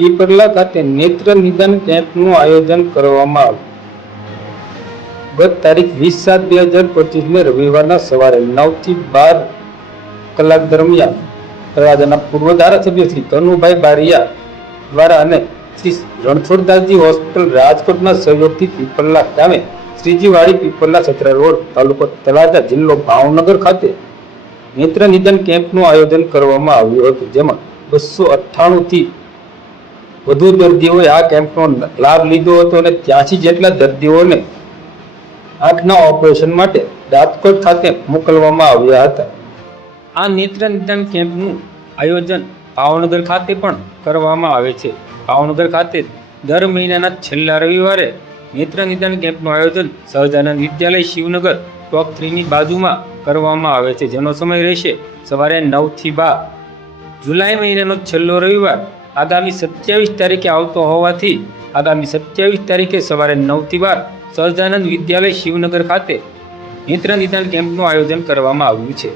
પીપળા ખાતે નેત્ર નિદાન કેમ્પનું આયોજન કરવામાં આવ્યું. ગત તારીખ 20/7/2025 રવિવારના સવારે 9 થી 12 કલાક દરમિયાન તળાજાના પૂર્વ ધારાસભ્ય શ્રી કનુભાઈ બારિયા દ્વારા અને શ્રી રણછોડદાસજી હોસ્પિટલ રાજકોટના સહયોગથી પીપળા ગામે શ્રીજીવાડી પીપળા સત્રા રોડ, તાલુકો તળાજા, જિલ્લો ભાવનગર ખાતે નેત્ર નિદાન કેમ્પનું આયોજન કરવામાં આવ્યું હતું, જેમાં 298 થી વધુ દર્દીઓએ આ કેમ્પનો લાભ લીધો હતો અને 83 જેટલા દર્દીઓને આંખના ઓપરેશન માટે રાજકોટ ખાતે મોકલવામાં આવ્યા હતા. આ નેત્ર નિદાન કેમ્પનું આયોજન ભાવનગર ખાતે પણ કરવામાં આવે છે. ભાવનગર ખાતે દર મહિનાના છેલ્લા રવિવારે નેત્ર નિદાન કેમ્પનું આયોજન સહજાનંદ વિદ્યાલય શિવનગર ટોપ 3 ની બાજુમાં કરવામાં આવે છે, જેનો સમય રહેશે સવારે 9 થી 12. જુલાઈ મહિનાનો છેલ્લો રવિવાર આગામી 27 તારીખે આવતો હોવાથી આગામી 27 તારીખે સવારે 9 થી 12 સહજાનંદ વિદ્યાલય શિવનગર ખાતે નેત્ર નિદાન કેમ્પનું આયોજન કરવામાં આવ્યું છે.